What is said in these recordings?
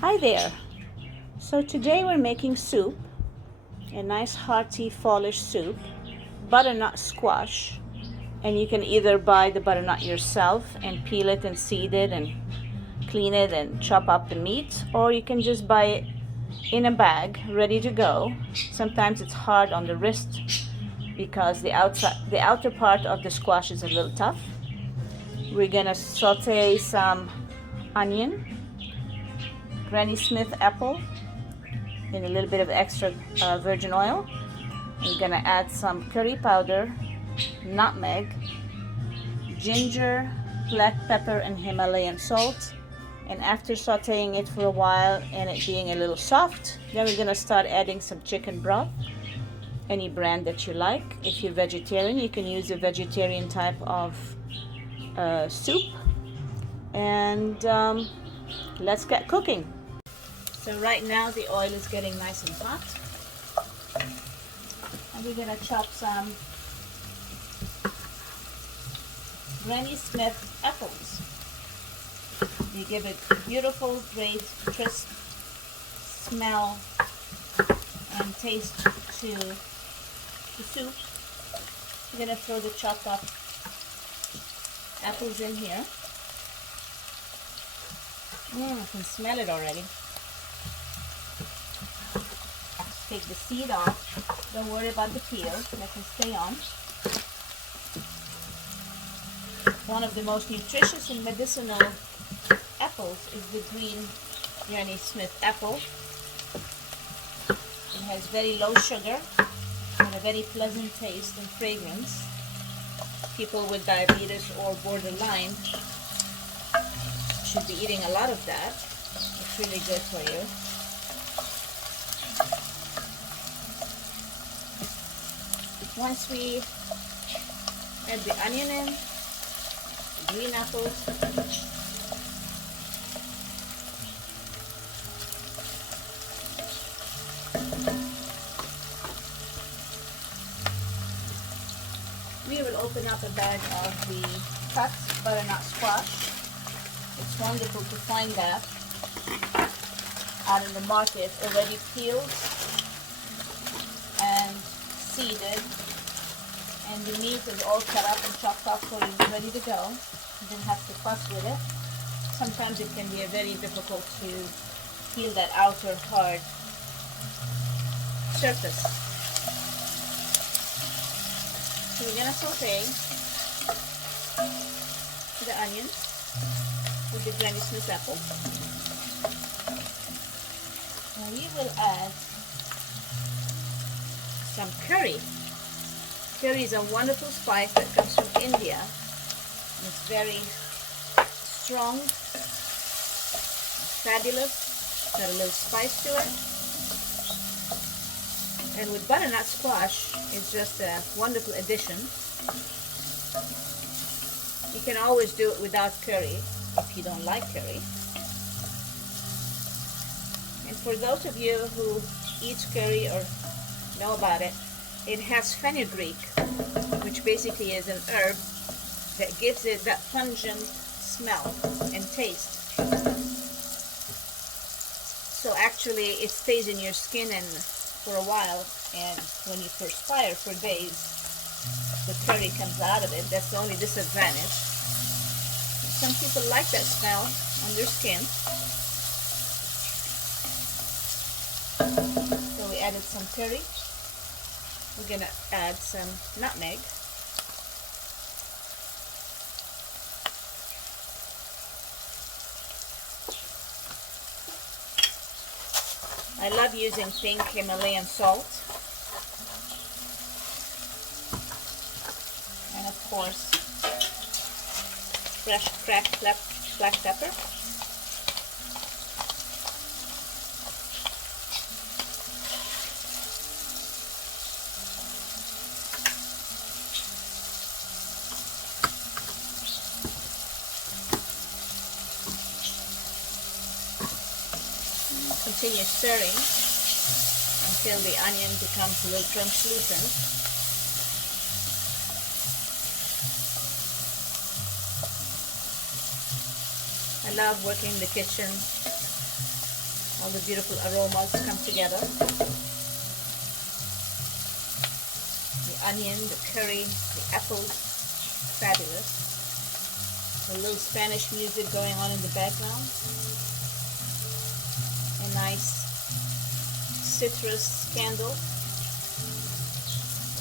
Hi there. So today we're making soup, a nice hearty fallish soup, butternut squash. And you can either buy the butternut yourself and peel it and seed it and clean it and chop up the meat, or you can just buy it in a bag ready to go. Sometimes it's hard on the wrist because the outer part of the squash is a little tough. We're gonna saute some onion, Granny Smith apple, in a little bit of extra virgin oil. We're gonna add some curry powder, nutmeg, ginger, black pepper, and Himalayan salt. And after sauteing it for a while and it being a little soft, then we're gonna start adding some chicken broth, any brand that you like. If you're vegetarian, you can use a vegetarian type of soup. And let's get cooking. So right now the oil is getting nice and hot. And we're gonna chop some Granny Smith apples. They give it beautiful, great, crisp smell and taste to the soup. We're gonna throw the chopped up apples in here. I can smell it already. Take the seed off. Don't worry about the peel. Let them stay on. One of the most nutritious and medicinal apples is the green Granny Smith apple. It has very low sugar and a very pleasant taste and fragrance. People with diabetes or borderline should be eating a lot of that. It's really good for you. Once we add the onion in, the green apples, we will open up a bag of the cut butternut squash. It's wonderful to find that out in the market, already peeled and seeded, and the meat is all cut up and chopped up for you, ready to go. You don't have to fuss with it. Sometimes it can be very difficult to peel that outer hard surface. So we're gonna saute the onions with the Granny Smith apple. And we will add some curry. Curry is a wonderful spice that comes from India. And it's very strong, fabulous, got a little spice to it. And with butternut squash, it's just a wonderful addition. You can always do it without curry if you don't like curry. And for those of you who eat curry or know about it, it has fenugreek, which basically is an herb that gives it that pungent smell and taste. So actually it stays in your skin and for a while, and when you perspire for days, the curry comes out of it. That's the only disadvantage. Some people like that smell on their skin. So we added some curry. We're going to add some nutmeg. I love using pink Himalayan salt. And of course, fresh cracked black pepper. Continue stirring until the onion becomes a little translucent. I love working in the kitchen all the beautiful aromas come together. The onion, the curry, the apples, fabulous. A little Spanish music going on in the background. A nice citrus candle.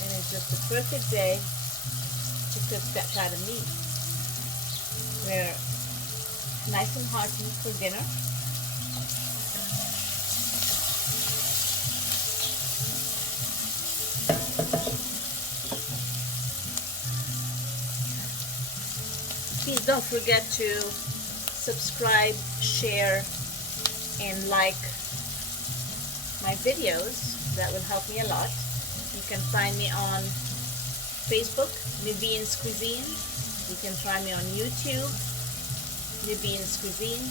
And it's just the perfect day to cook that kind of meat. We're nice and hearty for dinner. Please don't forget to subscribe, share, and like my videos. That will help me a lot. You can find me on Facebook, Nivine's Cuisine. You can find me on YouTube, Nivine's Cuisine,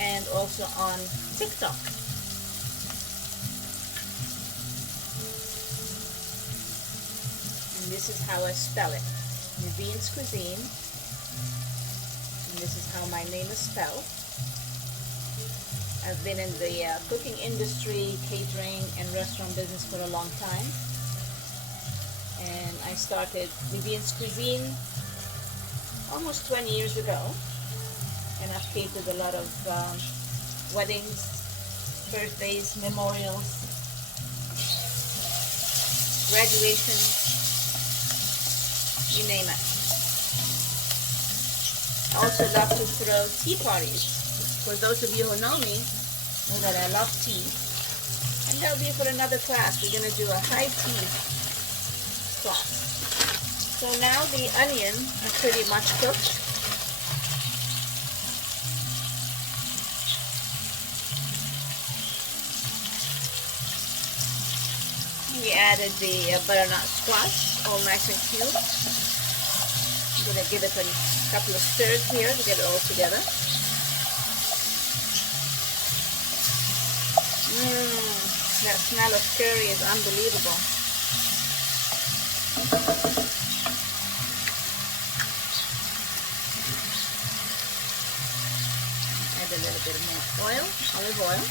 and also on TikTok. And this is how I spell it, Nivine's Cuisine. And this is how my name is spelled. I've been in the cooking industry, catering, and restaurant business for a long time. And I started Nivine's Cuisine almost 20 years ago. And I've catered a lot of weddings, birthdays, memorials, graduation, you name it. I also love to throw tea parties. For those of you who know me, know that I love tea. And that'll be for another class. We're going to do a high tea class. So now the onion are pretty much cooked. We added the butternut squash, all nice and cute. I'm going to give it a couple of stirs here to get it all together. That smell of curry is unbelievable. Add a little bit more oil, olive oil.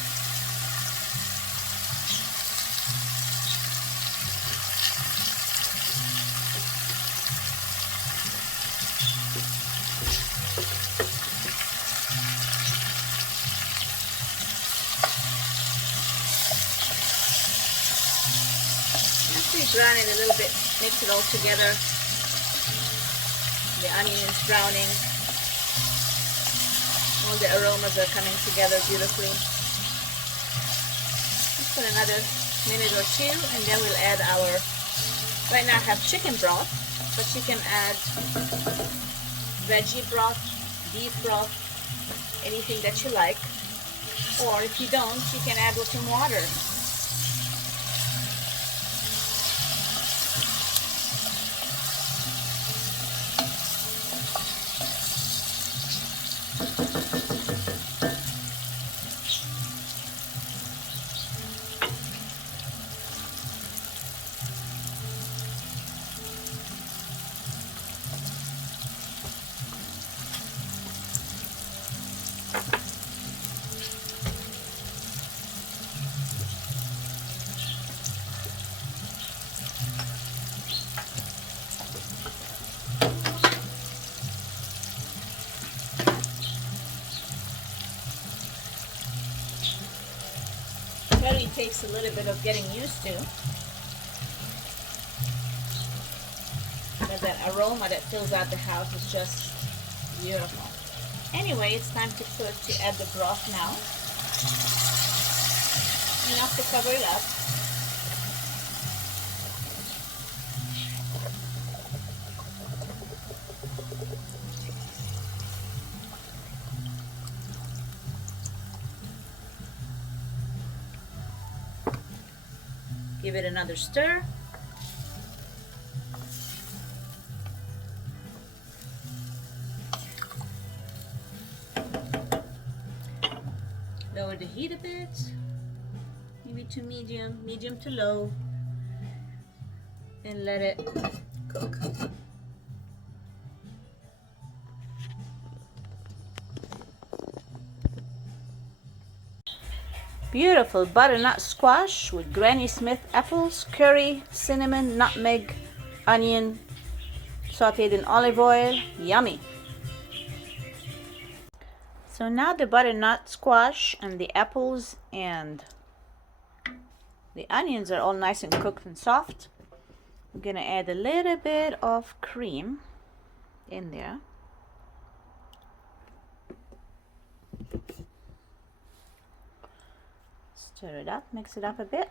Brown it a little bit, mix it all together. The onion is browning. All the aromas are coming together beautifully. Just for another minute or two, and then we'll add our, right now I have chicken broth, but you can add veggie broth, beef broth, anything that you like. Or if you don't, you can add with some water. Curry takes a little bit of getting used to, but that aroma that fills out the house is just beautiful. Anyway, it's time to add the broth now. Enough to cover it up. Give it another stir. Lower the heat a bit, maybe to medium, medium to low, and let it cook. Beautiful butternut squash with Granny Smith apples, curry, cinnamon, nutmeg, onion, sauteed in olive oil. Yummy. So now the butternut squash and the apples and the onions are all nice and cooked and soft. I'm gonna add a little bit of cream in there. Stir it up, mix it up a bit.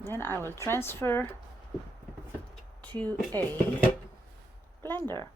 Then I will transfer to a blender.